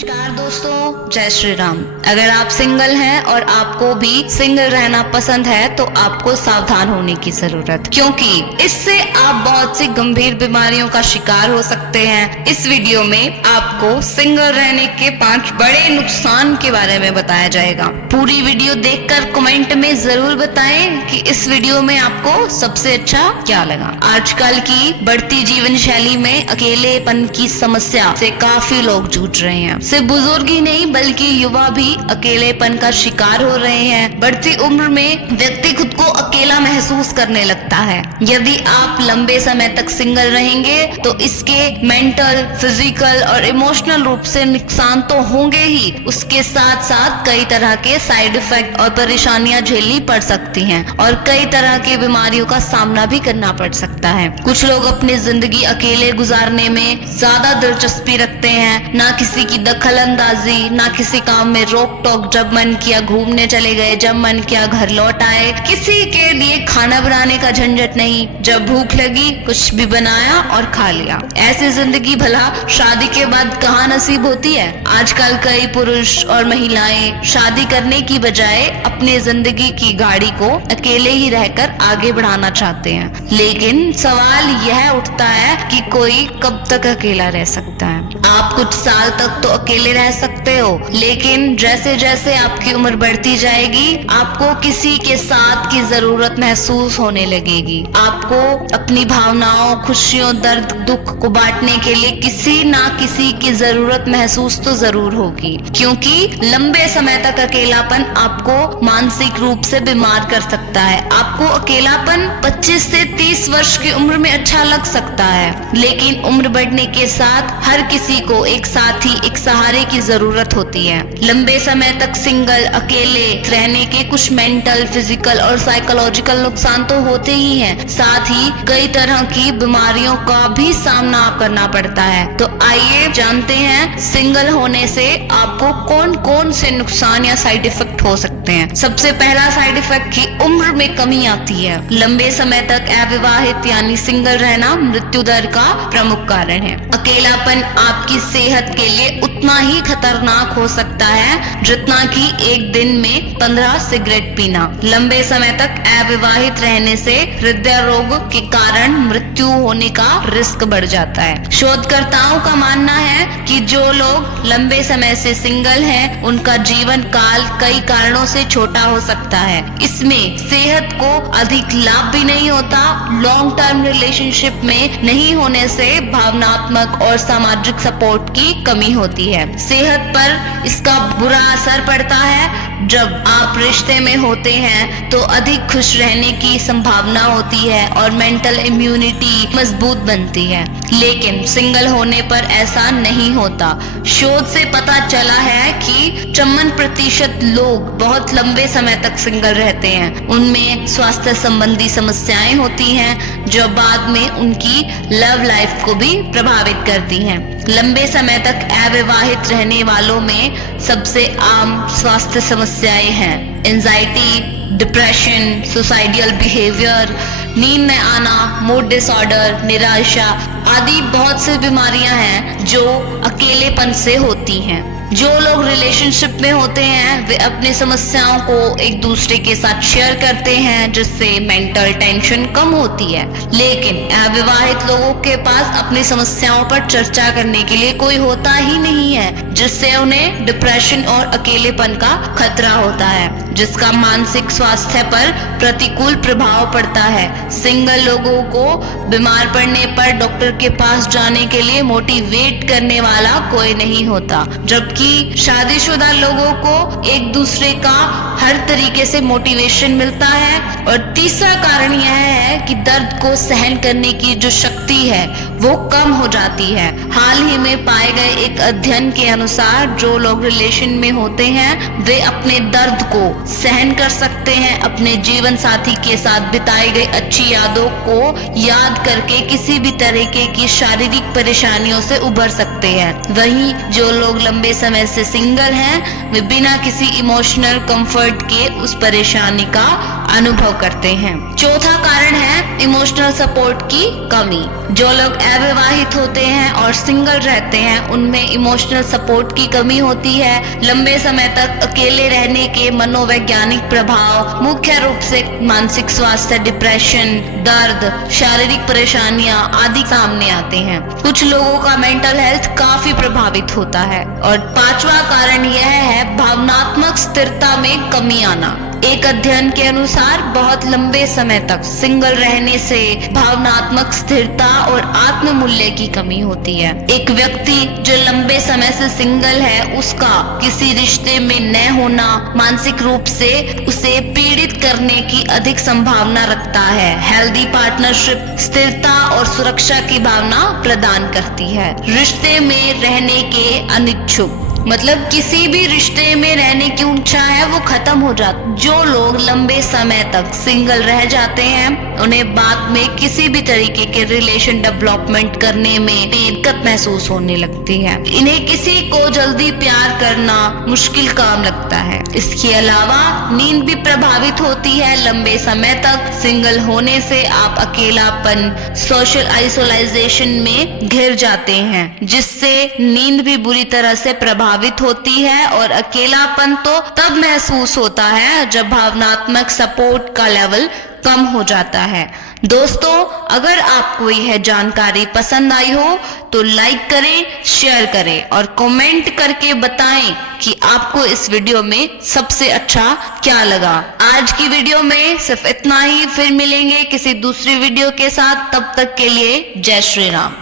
नमस्कार दोस्तों, जय श्री राम। अगर आप सिंगल हैं और आपको भी सिंगल रहना पसंद है तो आपको सावधान होने की जरूरत, क्योंकि इससे आप बहुत सी गंभीर बीमारियों का शिकार हो सकते हैं। इस वीडियो में आपको सिंगल रहने के 5 बड़े नुकसान के बारे में बताया जाएगा। पूरी वीडियो देखकर कमेंट में जरूर बताएं कि इस वीडियो में आपको सबसे अच्छा क्या लगा। आजकल की बढ़ती जीवन शैली में अकेलेपन की समस्या से काफी लोग जूझ रहे हैं। सिर्फ बुजुर्ग ही नहीं बल्कि युवा भी अकेलेपन का शिकार हो रहे हैं। बढ़ती उम्र में व्यक्ति खुद को अकेला महसूस करने लगता है। यदि आप लंबे समय तक सिंगल रहेंगे तो इसके मेंटल, फिजिकल और इमोशनल रूप से नुकसान तो होंगे ही, उसके साथ साथ कई तरह के साइड इफेक्ट और परेशानियां झेलनी पड़ सकती हैं और कई तरह की बीमारियों का सामना भी करना पड़ सकता है। कुछ लोग अपनी जिंदगी अकेले गुजारने में ज्यादा दिलचस्पी रखते हैं, ना किसी की दखल अंदाजी, ना किसी काम में रोक टोक। जब मन किया घूमने चले गए, जब मन किया घर लौट आए। किसी के लिए खाना बनाने का झंझट नहीं, जब भूख लगी कुछ भी बनाया और खा लिया। ऐसी जिंदगी भला शादी के बाद कहाँ नसीब होती है। आजकल कई पुरुष और महिलाएं शादी करने की बजाय अपनी जिंदगी की गाड़ी को अकेले ही रहकर आगे बढ़ाना चाहते हैं। लेकिन सवाल यह उठता है कि कोई कब तक अकेला रह सकता है। आप कुछ साल तक तो अकेले रह सकते हो, लेकिन जैसे जैसे आपकी उम्र बढ़ती जाएगी आपको किसी के साथ की जरूरत महसूस होने लगेगी। आपको अपनी भावनाओं, खुशियों, दर्द, दुख को बांटने के लिए किसी ना किसी की जरूरत महसूस तो जरूर होगी, क्योंकि लंबे समय तक अकेलापन आपको मानसिक रूप से बीमार कर सकता है। आपको अकेलापन 25 से 30 वर्ष की उम्र में अच्छा लग सकता है, लेकिन उम्र बढ़ने के साथ हर किसी को एक साथी, एक सहारे की जरूरत होती है। लंबे समय तक सिंगल, अकेले रहने के कुछ मेंटल, फिजिकल और साइकोलॉजिकल नुकसान तो होते ही हैं, साथ ही कई तरह की बीमारियों का भी सामना करना पड़ता है। तो आइए जानते हैं सिंगल होने से आपको कौन कौन से नुकसान या साइड इफेक्ट हो सकते हैं। सबसे पहला साइड इफेक्ट की उम्र में कमी आती है। लंबे समय तक अविवाहित यानी सिंगल रहना मृत्यु दर का प्रमुख कारण है। अकेलापन आपकी सेहत के लिए उतना ही खतरनाक हो सकता है जितना कि एक दिन में 15 सिगरेट पीना। लंबे समय तक अविवाहित रहने से हृदय रोग के कारण मृत्यु होने का रिस्क बढ़ जाता है। शोधकर्ताओं का मानना है कि जो लोग लंबे समय से सिंगल हैं उनका जीवन काल कई कारणों से छोटा हो सकता है। इसमें सेहत को अधिक लाभ भी नहीं होता। लॉन्ग टर्म रिलेशनशिप में नहीं होने से भावनात्मक और सामाजिक सपोर्ट की कमी होती है। सेहत पर इसका बुरा असर पड़ता है। जब आप रिश्ते में होते हैं तो अधिक खुश रहने की संभावना होती है और मेंटल इम्यूनिटी मजबूत बनती है, लेकिन सिंगल होने पर ऐसा नहीं होता। शोध से पता चला है कि 54% लोग बहुत लंबे समय तक सिंगल रहते हैं। उनमें स्वास्थ्य संबंधी समस्याएं होती हैं जो बाद में उनकी लव लाइफ को भी प्रभावित करती हैं। लंबे समय तक अविवाहित रहने वालों में सबसे आम स्वास्थ्य समस्याएं हैं एंजाइटी, डिप्रेशन, सुसाइडियल बिहेवियर, नींद न आना, मूड डिसऑर्डर, निराशा आदि बहुत सी बीमारियां हैं जो अकेलेपन से होती हैं। जो लोग रिलेशनशिप में होते हैं वे अपनी समस्याओं को एक दूसरे के साथ शेयर करते हैं, जिससे मेंटल टेंशन कम होती है। लेकिन अविवाहित लोगों के पास अपनी समस्याओं पर चर्चा करने के लिए कोई होता ही नहीं है, जिससे उन्हें डिप्रेशन और अकेलेपन का खतरा होता है, जिसका मानसिक स्वास्थ्य पर प्रतिकूल प्रभाव पड़ता है। सिंगल लोगों को बीमार पड़ने पर डॉक्टर के पास जाने के लिए मोटिवेट करने वाला कोई नहीं होता, जबकि शादीशुदा लोगों को एक दूसरे का हर तरीके से मोटिवेशन मिलता है। और तीसरा कारण यह है कि दर्द को सहन करने की जो शक्ति है वो कम हो जाती है। हाल ही में पाए गए एक अध्ययन के अनुसार जो लोग रिलेशन में होते हैं वे अपने दर्द को सहन कर सकते हैं, अपने जीवन साथी के साथ बिताई गई अच्छी यादों को याद करके किसी भी तरीके की शारीरिक परेशानियों से उबर सकते हैं। वहीं जो लोग लंबे समय से सिंगल हैं वे बिना किसी इमोशनल कंफर्ट के उस परेशानी का अनुभव करते हैं। चौथा कारण है इमोशनल सपोर्ट की कमी। जो लोग अविवाहित होते हैं और सिंगल रहते हैं उनमें इमोशनल सपोर्ट की कमी होती है। लंबे समय तक अकेले रहने के मनोवैज्ञानिक प्रभाव मुख्य रूप से मानसिक स्वास्थ्य, डिप्रेशन, दर्द, शारीरिक परेशानियां आदि सामने आते हैं। कुछ लोगों का मेंटल हेल्थ काफी प्रभावित होता है। और पांचवा कारण यह है भावनात्मक स्थिरता में कमी आना। एक अध्ययन के अनुसार बहुत लंबे समय तक सिंगल रहने से भावनात्मक स्थिरता और आत्म मूल्य की कमी होती है। एक व्यक्ति जो लंबे समय से सिंगल है उसका किसी रिश्ते में न होना मानसिक रूप से उसे पीड़ित करने की अधिक संभावना रखता है। हेल्दी पार्टनरशिप स्थिरता और सुरक्षा की भावना प्रदान करती है। रिश्ते में रहने के अनिच्छुक, मतलब किसी भी रिश्ते में रहने की इच्छा है वो खत्म हो जाती। जो लोग लंबे समय तक सिंगल रह जाते हैं उन्हें बाद में किसी भी तरीके के रिलेशन डेवलपमेंट करने में दिक्कत महसूस होने लगती है। इन्हें किसी को जल्दी प्यार करना मुश्किल काम लगता है। इसके अलावा नींद भी प्रभावित होती है। लंबे समय तक सिंगल होने से आप अकेलापन, सोशल आइसोलाइजेशन में घिर जाते हैं, जिससे नींद भी बुरी तरह से प्रभावित होती है। और अकेलापन तो तब महसूस होता है जब भावनात्मक सपोर्ट का लेवल कम हो जाता है। दोस्तों, अगर आपको यह जानकारी पसंद आई हो तो लाइक करें, शेयर करें और कमेंट करके बताएं कि आपको इस वीडियो में सबसे अच्छा क्या लगा। आज की वीडियो में सिर्फ इतना ही। फिर मिलेंगे किसी दूसरी वीडियो के साथ। तब तक के लिए जय श्री राम।